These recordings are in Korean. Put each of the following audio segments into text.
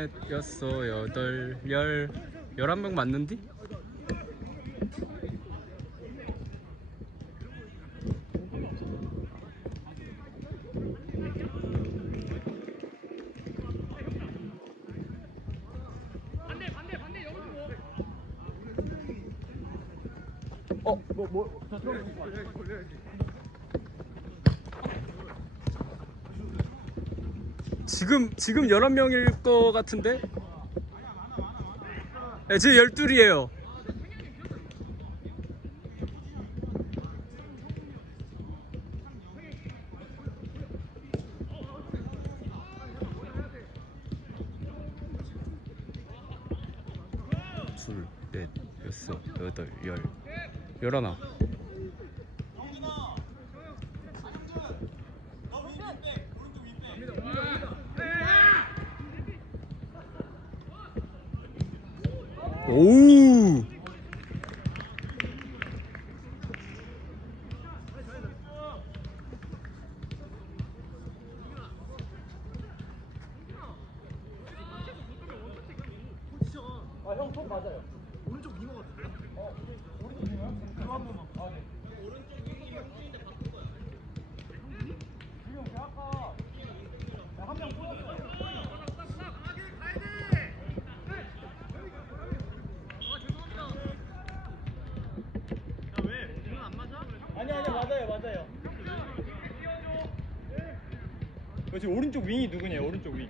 넷, 여섯, 여덟, 열, 열한 명 맞는디? 지금 지금 11명일 것 같은데? 네, 지금 12이에요. 둘, 넷, 여섯, 여덟, 열, 열하나. 오. 아니 아니 맞아요 맞아요. 어, 지금 오른쪽 윙이 누구냐 오른쪽 윙.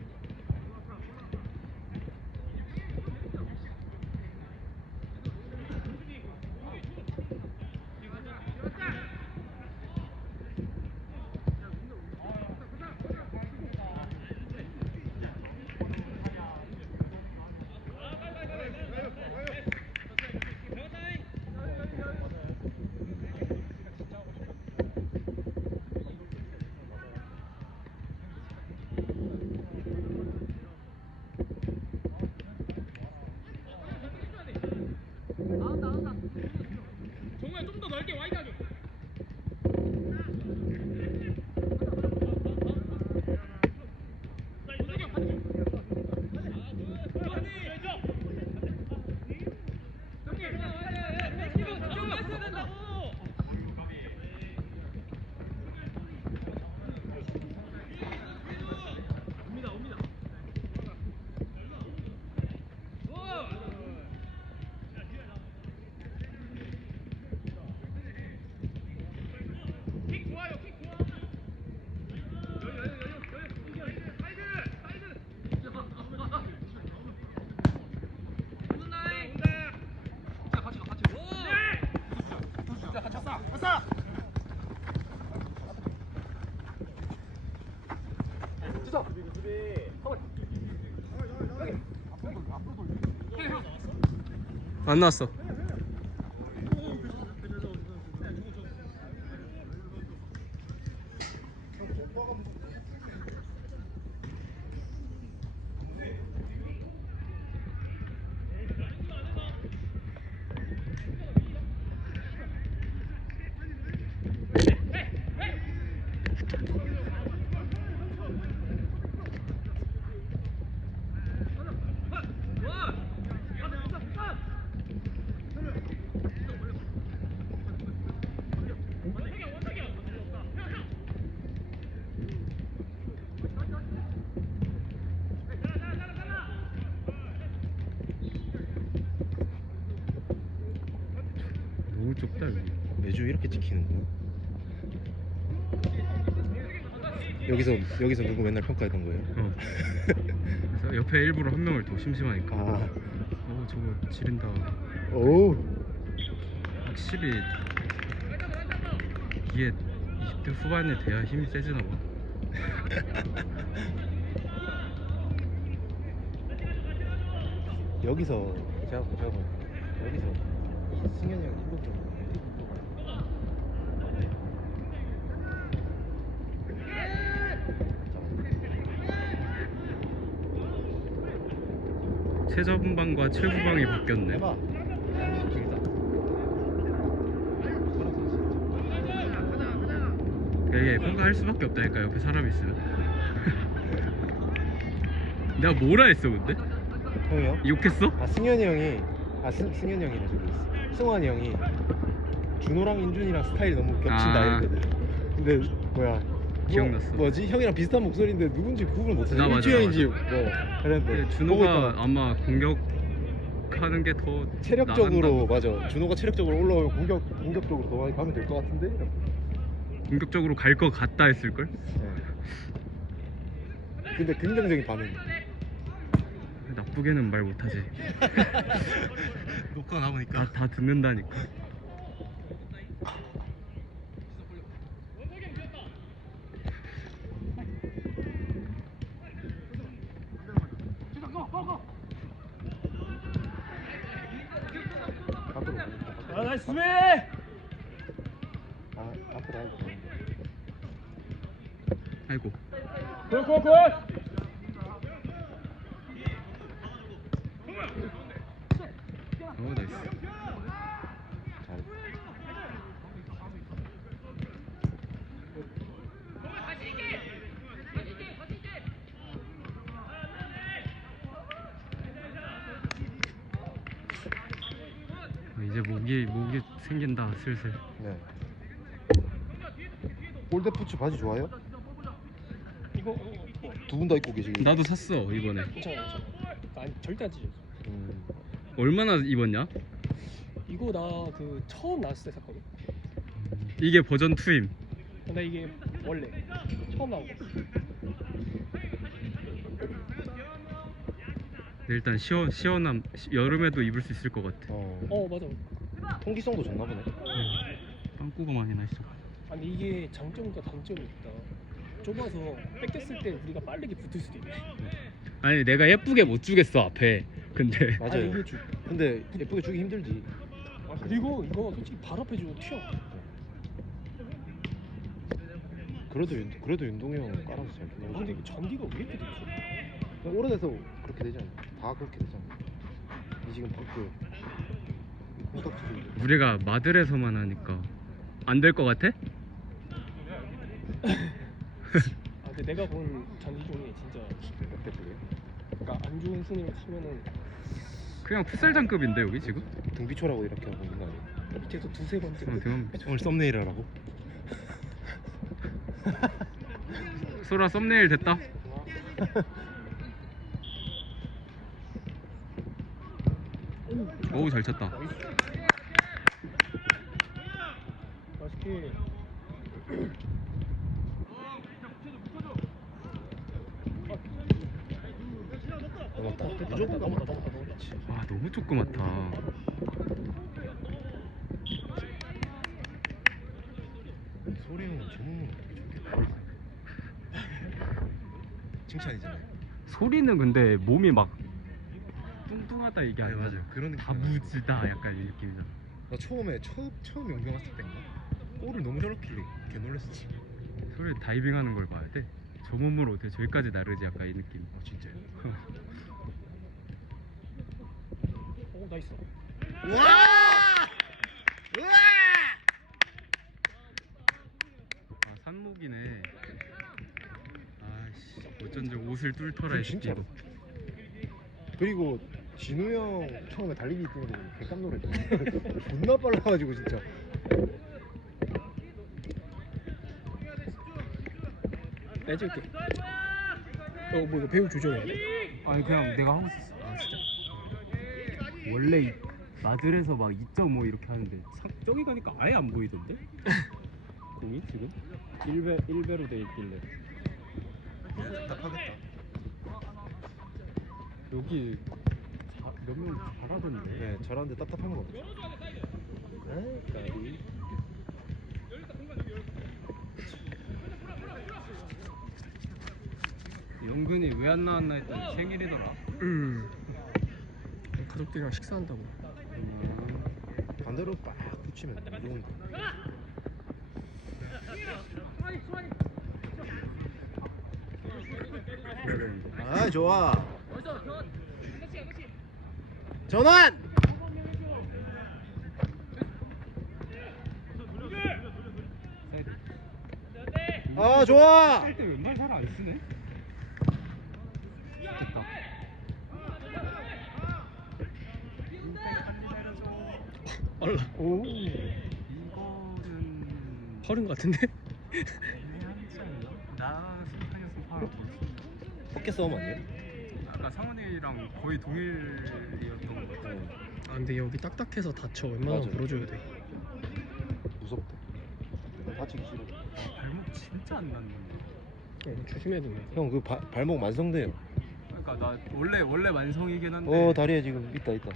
정말 좀 더 넓게 와이드 하죠. 킥 좋아요, 킥 좋아. 여유, 여유, 여유, 여유. 이겨, 이겨. 사이드, 사이드. 온다잉. 온다. 자, 같이 가, 같이 가. 네. 자, 같이 가. 갔어. 안 나왔어. 너무 좁다 여기. 매주 이렇게 찍히는구나. 여기서 여기서 누구 맨날 평가했던 거예요? 어. 그래서 옆에 일부러 한 명을 더 심심하니까. 아, 어 저거 지린다. 오, 확실히 이게 20대 후반에 돼야 힘이 세지나 봐. 여기서 제가 제가 여기서 이 승현이 형 일로 좀 최저분방과 최후방이 바뀌었네. 해봐. 길다. 이게 평가할 수밖에 없다니까 옆에 사람이 있으면. 내가 뭐라 했어 근데? 형이요? 욕했어? 아 승현이 형이 아 승, 승현이 형이라 저기 있어. 승환이 형이 준호랑 인준이랑 스타일 너무 겹친다 아. 이랬거든 근데 뭐야 뭐- 기억났어. 뭐지 형이랑 비슷한 목소리인데 누군지 구분을 못해 나 맞아, 일주 형인지 뭐 그랬는데 보고 준호가 있다가 아마 공격하는 게 더 체력적으로 맞아 준호가 체력적으로 올라오면 공격 공격적으로 더 많이 가면 될 것 같은데 공격적으로 갈 것 같다 했을 걸. 네. 근데 긍정적인 반응 나쁘게는 말 못하지. 녹화 나오니까 다, 다 듣는다니까. 앞으로 아 나이스 수비 아 앞으로 하고 아이고. 굿 굿굿 어 나이스. 잘 어, 이제 목이 목이 생긴다 슬슬. 네. 골대푸츠 바지 좋아요? 이거 두 분 다 입고 계시고 나도 샀어 이번에. 괜찮아 괜찮아 아니 절대 안 찢어 음, 얼마나 입었냐? 이거 나 그 처음 나왔을 때 샀거든 이게 버전 2임. 근데 이게 원래 처음 나온 거 일단 시원 시원함 시- 여름에도 입을 수 있을 것 같아. 어, 어 맞아. 통기성도 좋나 보네. 빵꾸가 많이 나 있어. 아니 이게 장점과 단점이 있다. 좁아서 뺏겼을 때 우리가 빠르게 붙을 수도 있네. 아니 내가 예쁘게 못 주겠어 앞에. 근데. 맞아요. 아니, 이게 주- 근데 예쁘게 주기 힘들지. 아, 그리고 이거 솔직히 발 앞에 주고 튀어. 그래도 윤, 그래도 윤동이 형 깔아서 잘 근데 이거 전기가 왜 이렇게 됐지? 오래돼서 그렇게 되잖아 다 그렇게 되잖아 이 지금 밖그 콩깍지도 우리가 마들에서만 하니까 안 될 것 같아? 아 근데 내가 본 전기 중에 진짜 어때 그게? 그러니까 안 좋은 순위를 타면은 그냥 풋살장급인데 여기 지금? 등비초라고 이렇게 하고 있는 거 아니야? 밑에서 두세 번째 어, 대만 오늘 썸네일 하라고? 소라 썸네일 됐다. 오우 잘 쳤다. 맛있게 넘었다 무조건 넘었다 와 너무 조그맣다. 소리 형은 저먹는 거 되게 좋겠다 칭찬이잖아요 소리는 근데 몸이 막 뚱뚱하다 이게 네, 아니라 맞아요. 그런 느낌 다무지다 약간 이 느낌이잖아. 나 처음에 처음 처음 영경 왔을 때인가 볼을 너무 잘 넣길래 개 놀랐었지 소리 다이빙하는 걸 봐야 돼. 저 몸으로 어떻게 저기까지 나르지 약간 이 느낌. 아 진짜요? 오 나이스 아 산목이네. 아씨 어쩐지 옷을 뚫더라 이 진짜. 새끼 이거. 그리고 진우 형 처음에 달리기 뛰는 거 보고 개깜 놀랐죠 존나 빨라가지고 진짜 빼줄게 어 뭐 이거 배우 조정해야 돼? 아니 그냥 내가 하고 있었어. 아 진짜. 원래 이- 마들에서 막 2.5 이렇게 하는데 상- 저기 가니까 아예 안 보이던데? 공이 지금 1배 1배로 돼 있길래 답답하겠다 여기 몇명 잘하던데. 네 잘하는데 답답한 거 같아 에이, 까비. 영근이 왜 안 나왔나 했더니 생일이더라. 음 가족들이랑 식사한다고 음. 반대로 빡 붙이면 너무 좋은데 아 좋아 전환! 아 좋아! 얼라 오. 이거는 펄인 것 같은데? 애매하지 않나? 나 펄을 때 파울 어머니 아까 상훈이랑 거의 동일이었던 것 같아 아 근데 여기 딱딱해서 다쳐. 웬만하면 맞아. 물어줘야 돼. 무섭다 다치기 싫어 발목 진짜 안 닿는데 어, 조심해야 된다. 형 그 발목 만성돼요 그러니까 나 원래 원래 만성이긴 한데 어 다리에 지금 있다 있다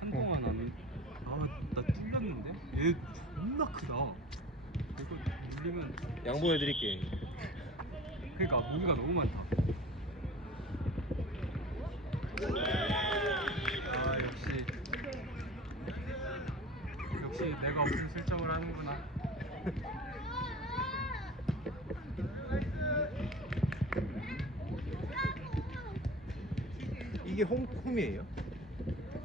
한동안 안. 아나 뚫렸는데? 얘 존나 크다. 이거 물리면 양보해드릴게 그러니까 무게가 너무 많다. 아 역시 역시 내가 없으면 실점을 하는구나. 이게 홈, 홈이에요?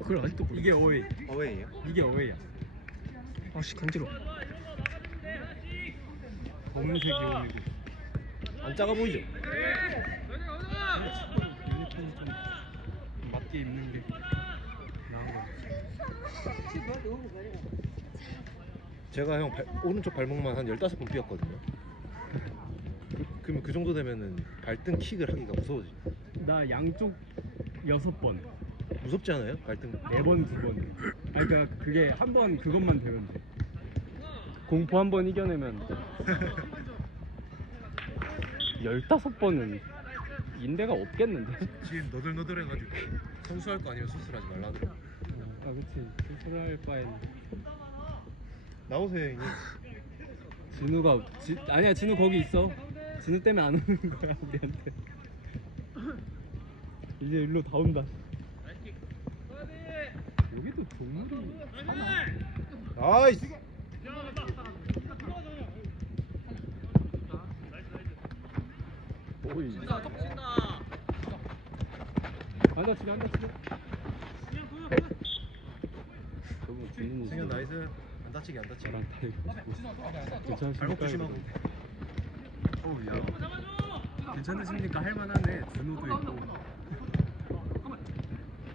그걸 아직도 몰라. 이게 어웨이. 어웨이에요? 이게 어웨이야. 아씨 간지러. 검은색이 홈이고. 안 작아 보이죠? 유니폼이 좀 맞게 입는 게 나은 거. 제가 형 발- 오른쪽 발목만 한 15번 삐었거든요 그, 그러면 그 정도 되면은 발등 킥을 하기가 무서워지 나 양쪽 여섯 번. 무섭지 않아요? 발등? 네 번, 두 번. 아니 그러니까 그게 한 번 그것만 되면 돼. 공포 한 번 이겨내면 열다섯 번은 인대가 없겠는데? 지금 너덜너덜해가지고 선수할 거 아니면 수술하지 말라 하더라고. 아 그치. 수술할 바엔. 나오세요 형님. 진우가 지, 아니야 진우 거기 있어. 진우 때문에 안 오는 거야 우리한테. 이제 일로 다 온다 여기도 동물이? 나이스. 오이. 앉아치기 앉아치기 저분 진우는 승현 나이스. 안 다치게 안 다치게. 저랑 다 괜찮으십니까? 발목 조심하고. 어우야. 괜찮으십니까? 할만하네. 준호도 있고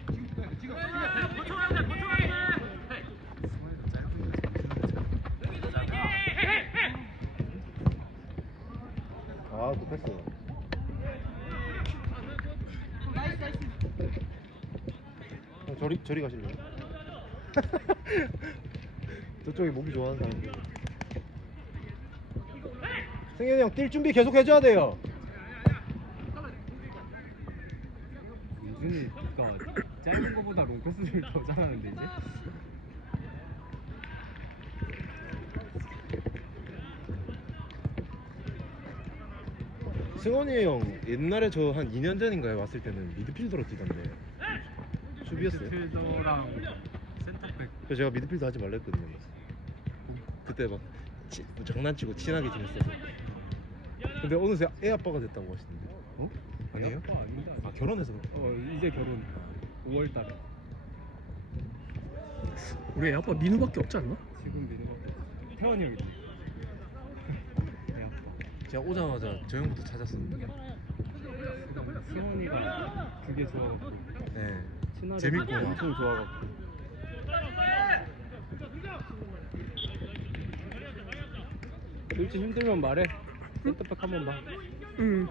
스마일도 짧은데 정신도 짧 아아 급했어 형 저리 저리 가실래요? 저쪽에 목이 좋아하는 사람들 승현이 형 뛸 준비 계속 해줘야 돼요. 민준이가 거보다 롱패스를 더 잘하는데 이제? 승원이 형 옛날에 저 한 2년 전인가에 왔을 때는 미드필더로 뛰던데. 수비였어요? 필더랑 센터백. 그래서 제가 미드필더 하지 말라 했거든요. 그때 막 치, 뭐 장난치고 친하게 지냈어서 근데 어느새 애 아빠가 됐다고 하시던데. 어? 아니에요? 아 결혼해서? 어 이제 결혼 5월 달에. 우리 애 아빠 민우밖에 없지 않나? 지금 민호가 태원이 형이지. 내 아빠. 제가 오자마자 저 형부터 찾았었는데 그러니까 승원이가 그게 좋아갖고 네. 친하게 재밌고 막. 엄청 좋아갖고. 일지 힘들면 말해. 센터백 한번 봐. 응.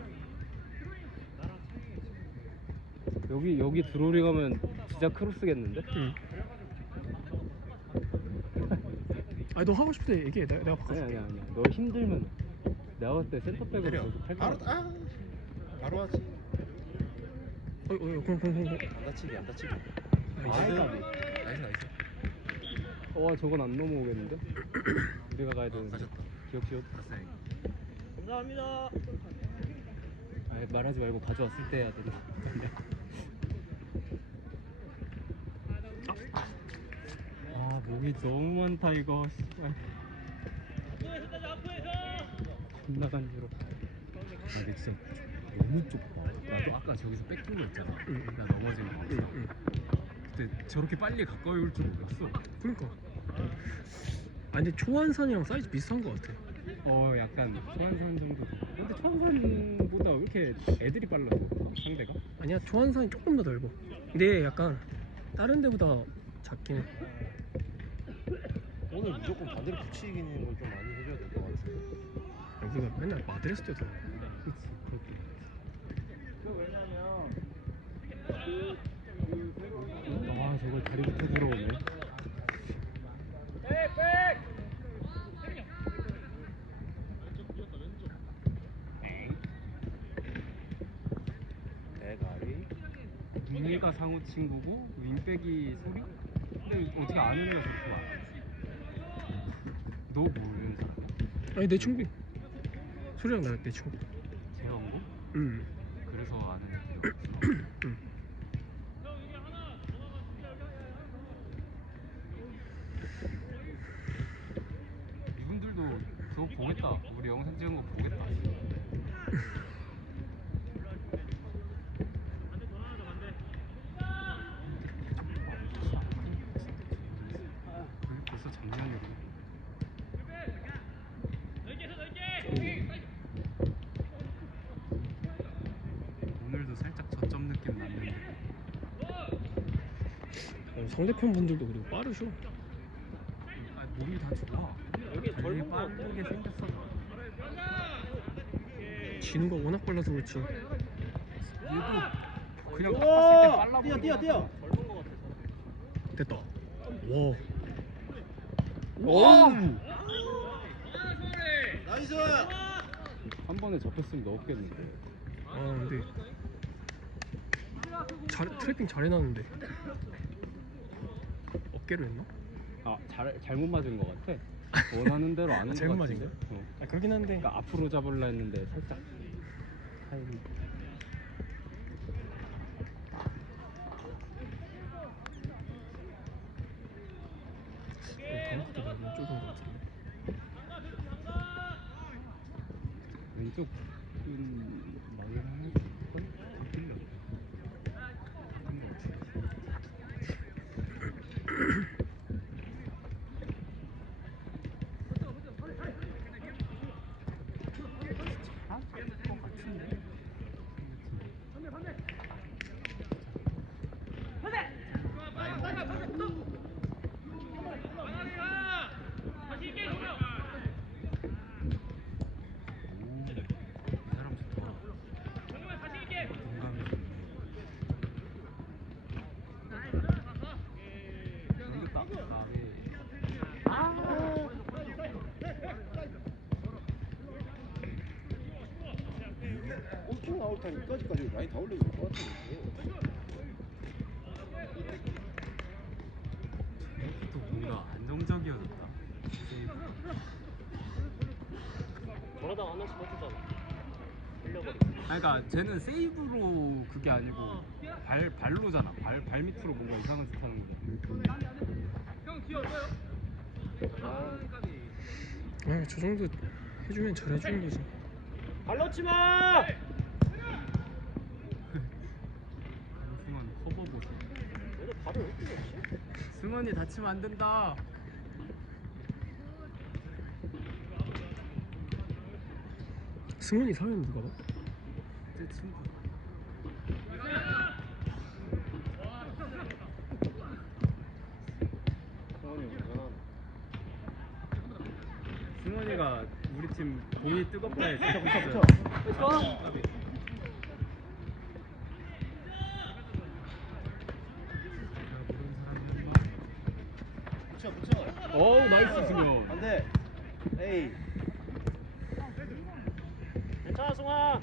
여기 여기 드로리 가면 진짜 크로스겠는데? 응. 아니 너 하고 싶을 때 얘기해. 내가 내가 바꿔. 아니 아니 아니 너 힘들면 내가 봤을 때 센터백으로 계속 할거 바로 아 바로 하지 어이 어이 그럼 그럼 그럼. 안 다치게 안 다치게 나이스. 나이스 나이스 와 저건 안 넘어오겠는데? 우리가 가야 아, 되는데 가셨다 기억 기억 갔어요 감사합니다. 아 말하지 말고 가져왔을 때 해야 되나? 아 목이 너무 많다 이거 씨발 겁나 간지러 아 근데 진짜 너무 좁다 나도 아까 저기서 뺏긴 거 있잖아 응. 나 넘어진 거 응, 응. 그때 저렇게 빨리 가까이 올 줄 몰랐어 그러니까. 아니 근데 초안산이랑 사이즈 비슷한 것 같아. 어 약간 초안산 정도 돼. 근데 초안산보다 왜 이렇게 애들이 빨라서 상대가? 아니야 초안산이 조금 더 넓어. 근데 약간 다른 데보다 작긴 해. 오늘 무조건 반대로 붙이기는 걸 좀 많이 해줘야 될 것 같은데. 야, 우리가 맨날 마드레스 그렇게 아 저걸 다리부터 들어오네 대가리. 국미가 상우 친구고 윙백이 소리? 근데 어떻게 아는 애가 저렇게 많아 너 사람이야? 아니 내 친구. 소리랑 나랑 내 친구. 재원고? 응. 그래서 아는 이분들도 그거 보겠다. 우리 영상 찍은 거 보겠다 그게 벌써 작년이고 오늘도 살짝 저점 느낌 났는데 어, 상대편 분들도 그리고 빠르셔. 아, 몸이 다 좋아. 되게 빠르게 생겼어. 지는 거 워낙 빨라서 그렇지 얘도 그냥 딱 봤을 때 빨라 보이고 뛰어 뛰어 됐다. 와. 오! 나이스. 한 번에 접혔으면 넣었겠는데. 아 근데 잘 트래핑 잘 해놨는데 어깨로 했나? 아 잘, 잘못 맞은 것 같아. 원하는 대로 안한것 잘못 같은데? 맞은 어. 아 그렇긴 한데. 그러니까 앞으로 잡으려 했는데 살짝. 타이밍. 방금부터 너무 좁은 것 같은데. 왼쪽. 음, 막연하게 들려 이 사람 좋다. 공감이 좋네. 여기다 나게 엄청 나올 타임 여기까지까지 많이 다 올려줄 것 같은데. 또 뭔가 안정적이어졌다. 저러다 하나씩 흘려버리고 아니, 그러니까 쟤는 세이브로 그게 아니고 발 발로잖아. 발 발 밑으로 뭔가 이상한 짓 하는 거잖아. 아저 정도 해주면 잘해주는 거지 발놓지 마! 승원 커버 보세요. 너네 발을 왜 이렇게 넣지? 승원이 다치면 안 된다. 승원이 사연 누가 봐? 제 친구. 승원이가 우리 팀 공이 뜨겁다 했어. 렛츠고! 붙여 붙여. 어우 나이스 승원. 안돼. 에이. 괜찮아 승아!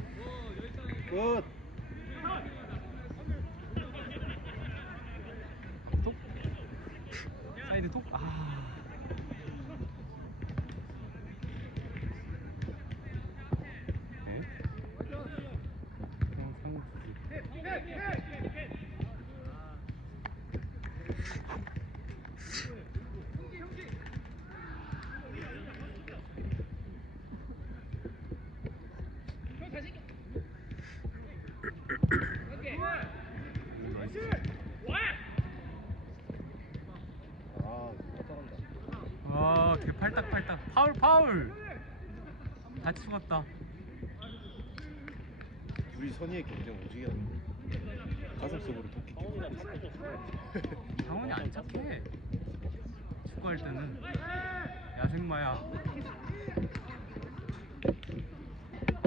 굿. 톡. 사이드 톡. 아. 네? 그냥 상우 주지. 아, 잘한다. 와, 개 팔딱팔딱. 파울, 파울. 다 찍었다. 우리 선의의 경쟁 오지게 하네. 가슴 속으로 토끼 끼고. 상원이 안 착해. 축구할 때는 햄마야.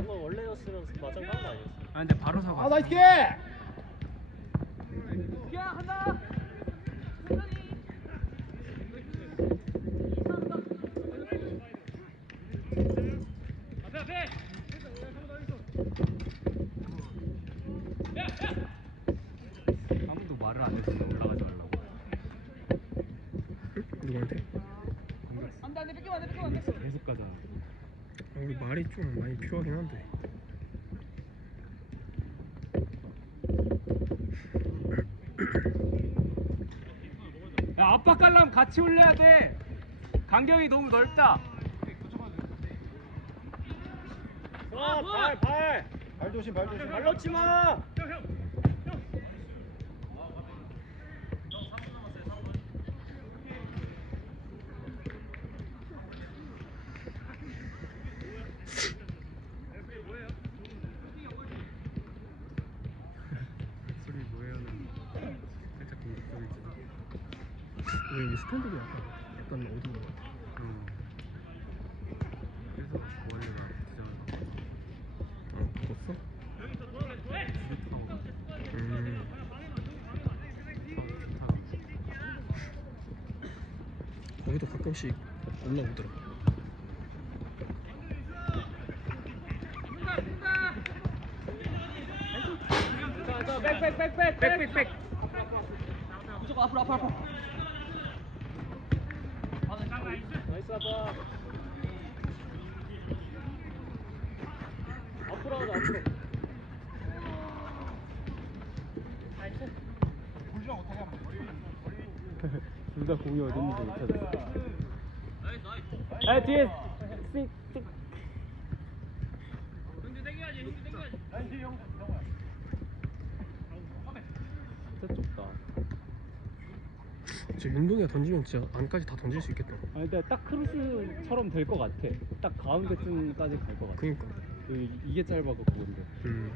이거 원래였으면 맞은 거 아니었어? 아 근데 바로 사과. 아 나이스 게! 앞에 앞에 아무도 말을 안 했어 올라가지 말라고. 누구한테? 안돼 안돼 뺏기면 안돼 뺏기면 안돼 계속 가잖아. 아, 우리 말이 좀 많이 필요하긴 한데. 야 아빠 깔라면 같이 올려야 돼. 간격이 너무 넓다. 아, 발, 발! 발 조심 발 조심 발 넣지 마! 소리 뭐예요는 살짝 공격적이지. 왜 여기 스탠드가 약간, 약간 어두운 것 같아. 응. 그래서 고할리가 디자인 아, 바꿨어? 타고 음. 거기도 가끔씩 올라 오더라. 백백백. 무조건 앞으로 앞으로 앞으로 나이스 아빠. 앞으로 하자, 앞으로. 둘다 공이 어디 있는지 못 찾았어. 아 뒤에 씩 씩. 진짜 좁다. 지금 운동이가 던지면 진짜 안까지 다 던질 수 있겠다. 아 근데 딱 크로스처럼 될 것 같아. 딱 가운데쯤까지 갈 것 같아. 그니까. 여기 이게 짧아갖고 근데. 음.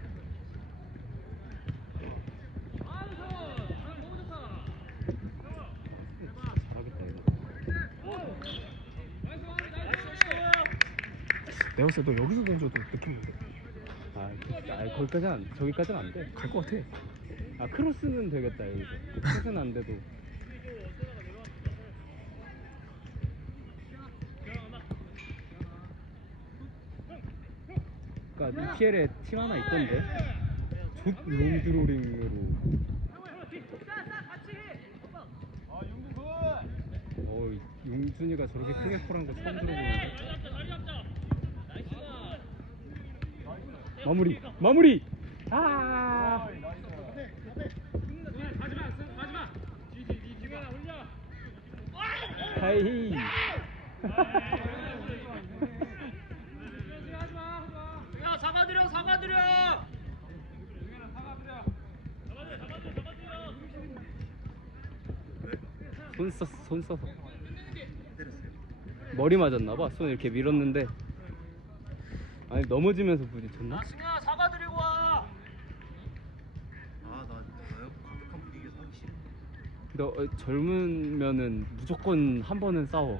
잘하겠다 이거. 내가 봤을 때 너 여기서 던져도 느낌 아, 아 거기까지는 안, 저기까지는 안 돼. 갈것 같아. 아 크로스는 되겠다 여기서. 크로스는 안 돼도. 그러니까 EPL에 팀 하나 있던데. 족 롱드로링으로. 어, 용준이가 저렇게 크게 콜한 거 처음 들어보는데. 마무리, 마무리. 아. 하이. 야 잡아드려 잡아드려 손 썼, 손 써서. 머리 맞았나 봐. 손 이렇게 밀었는데. 아니 넘어지면서 부딪혔나? 승현아 잡아드리고 와 아나 강력한 분위기에서 하기 싫어 근데 어, 젊으면은 무조건 한 번은 싸워.